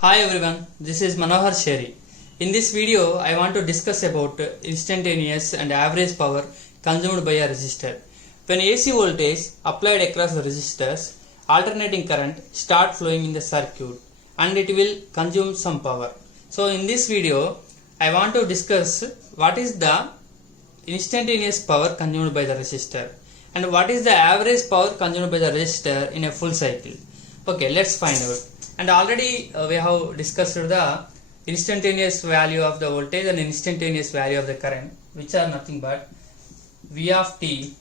Hi everyone, this is Manohar Sherry. In this video, I want to discuss about instantaneous and average power consumed by a resistor. When AC voltage applied across the resistors, alternating current start flowing in the circuit and it will consume some power. So in this video, I want to discuss what is the instantaneous power consumed by the resistor and what is the average power consumed by the resistor in a full cycle. Okay, let's find out. And already we have discussed the instantaneous value of the voltage and instantaneous value of the current, which are nothing but V of t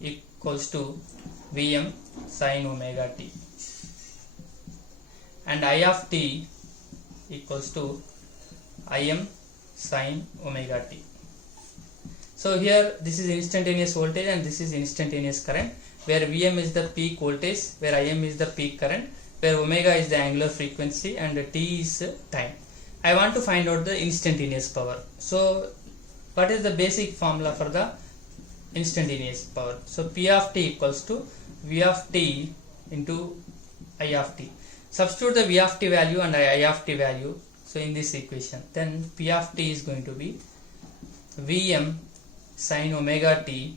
equals to Vm sin omega t and I of t equals to Im sin omega t. So here this is instantaneous voltage and this is instantaneous current, where Vm is the peak voltage, where Im is the peak current, where omega is the angular frequency and t is time. I want to find out the instantaneous power. So what is the basic formula for the instantaneous power? So P of t equals to V of t into I of t. Substitute the V of t value and I of t value so in this equation. Then P of t is going to be Vm sin omega t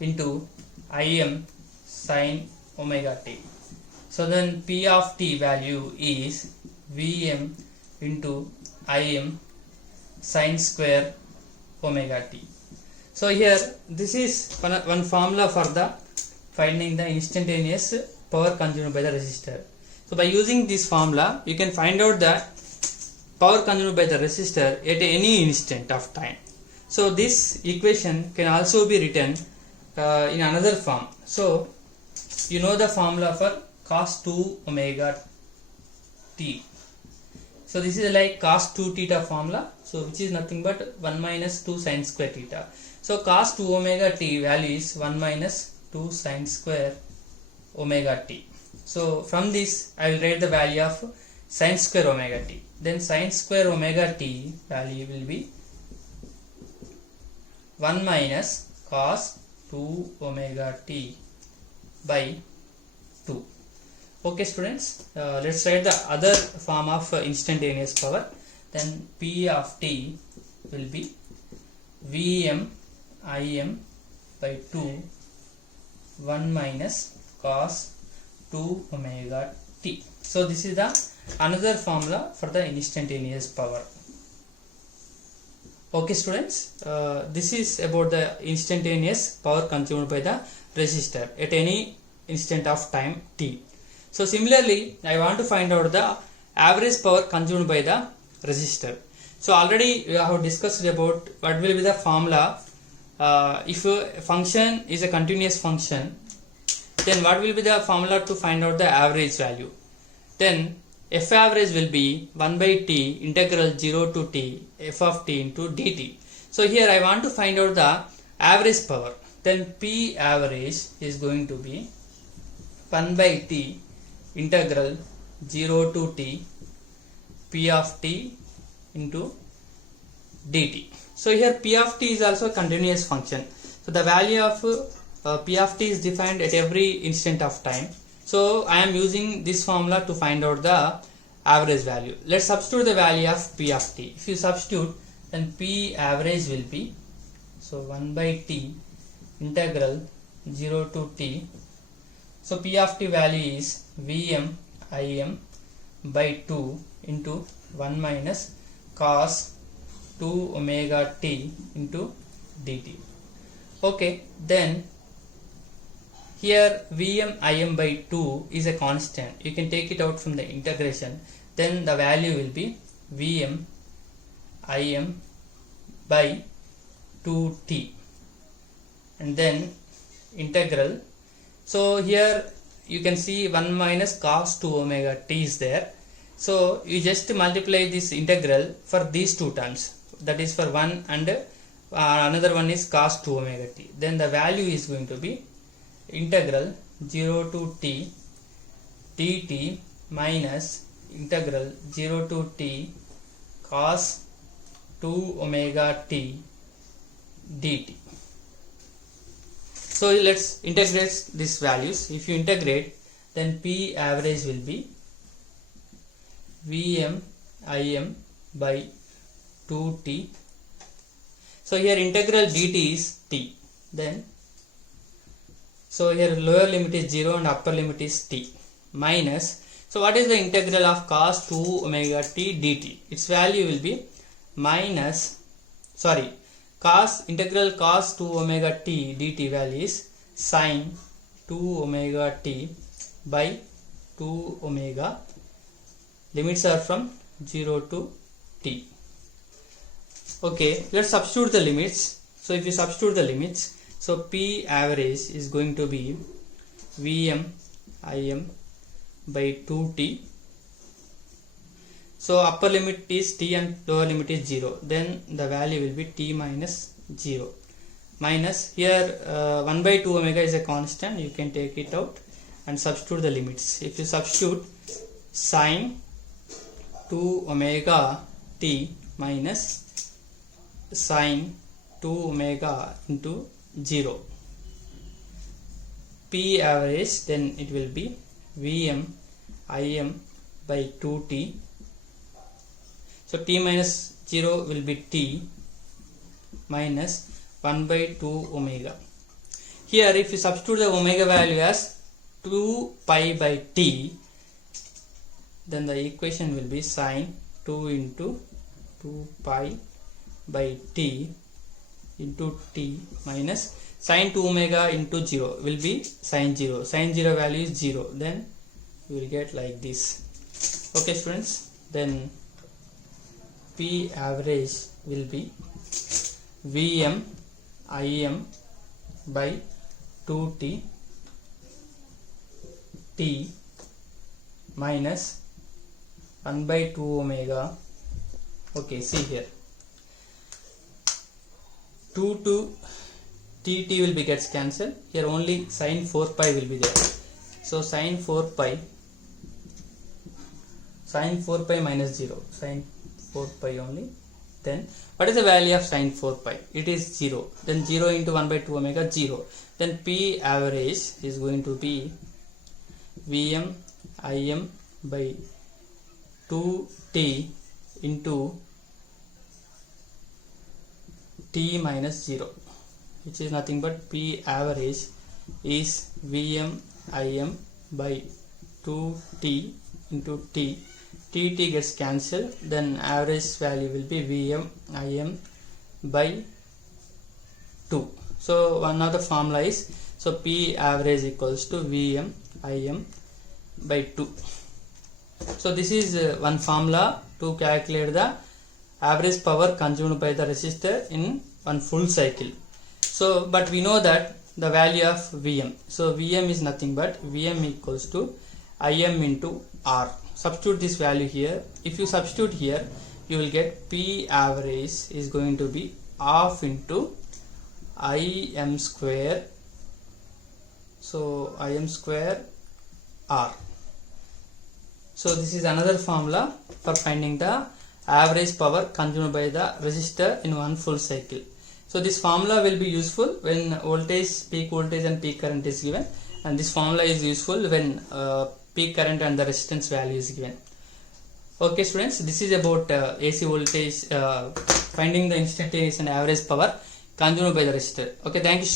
into Im sin omega t. So then P of t value is Vm into Im sin square omega t. So here this is one formula for the finding the instantaneous power consumed by the resistor. So by using this formula you can find out the power consumed by the resistor at any instant of time. So this equation can also be written in another form. So you know the formula for cos 2 omega t. So this is like cos 2 theta formula, so which is nothing but 1 minus 2 sin square theta. So cos 2 omega t value is 1 minus 2 sin square omega t. So from this I will write the value of sin square omega t. Then sin square omega t value will be 1 minus cos 2 omega t by 2. Okay students, let's write the other form of instantaneous power. Then P of t will be Vm Im by 2 1 minus cos 2 omega t. So this is the another formula for the instantaneous power. Okay students, this is about the instantaneous power consumed by the resistor at any instant of time t. So similarly, I want to find out the average power consumed by the resistor. So already we have discussed about what will be the formula. If a function is a continuous function, then what will be the formula to find out the average value? Then f average will be 1 by t integral 0 to t f of t into dt. So here I want to find out the average power. Then P average is going to be 1 by t integral 0 to t P of t into dt. So here P of t is also a continuous function. So the value of P of t is defined at every instant of time. So I am using this formula to find out the average value. Let's substitute the value of P of t. If you substitute, then P average will be, so 1 by t integral 0 to t. So P of t value is Vm Im by 2 into 1 minus cos 2 omega t into dt. Okay, then here Vm Im by 2 is a constant. You can take it out from the integration. Then the value will be Vm Im by 2t and then integral. So here you can see 1 minus cos 2 omega t is there. So you just multiply this integral for these two terms. That is for one and another one is cos 2 omega t. Then the value is going to be integral 0 to t dt minus integral 0 to t cos 2 omega t dt. So let's integrate these values. If you integrate, then P average will be Vm Im by 2t. So here integral dt is t. Then so here lower limit is 0 and upper limit is t, minus, so what is the integral of cos 2 omega t dt? Its value will be minus, integral cos 2 omega t dt value is sin 2 omega t by 2 omega. Limits are from 0 to t. Okay, let's substitute the limits. So if you substitute the limits, so P average is going to be Vm Im by 2t. So upper limit is t and lower limit is 0. Then the value will be t minus 0. Minus here 1 by 2 omega is a constant. You can take it out and substitute the limits. If you substitute sin 2 omega t minus sin 2 omega into 0, P average, then it will be Vm Im by 2t. So t minus 0 will be t minus 1 by 2 omega. Here if you substitute the omega value as 2 pi by t, then the equation will be sin 2 into 2 pi by t into t minus sin 2 omega into 0 will be sin 0. Sin 0 value is 0. Then you will get like this. Okay students, then P average will be Vm Im by 2t t minus 1 by 2 omega. Okay, see here 2 to t will be gets cancelled. Here only sin 4 pi will be there. So sin 4 pi minus 0, sin 4 pi only. Then what is the value of sin 4 pi? It is 0. Then 0 into 1 by 2 omega 0. Then P average is going to be Vm Im by 2t into t minus 0, which is nothing but P average is Vm Im by 2t into t. T gets cancelled, then average value will be Vm Im by 2. So one of the formula is, so P average equals to Vm Im by 2. So this is one formula to calculate the average power consumed by the resistor in one full cycle. So but we know that the value of Vm, so Vm is nothing but Vm equals to Im into R. Substitute this value here. If you substitute here, you will get P average is going to be half into Im square, so Im square R. So this is another formula for finding the average power consumed by the resistor in one full cycle. So this formula will be useful when voltage, peak voltage and peak current is given, and this formula is useful when peak current and the resistance value is given. Okay students, this is about AC voltage, finding the instantaneous and average power consumed by the resistor. Okay, thank you.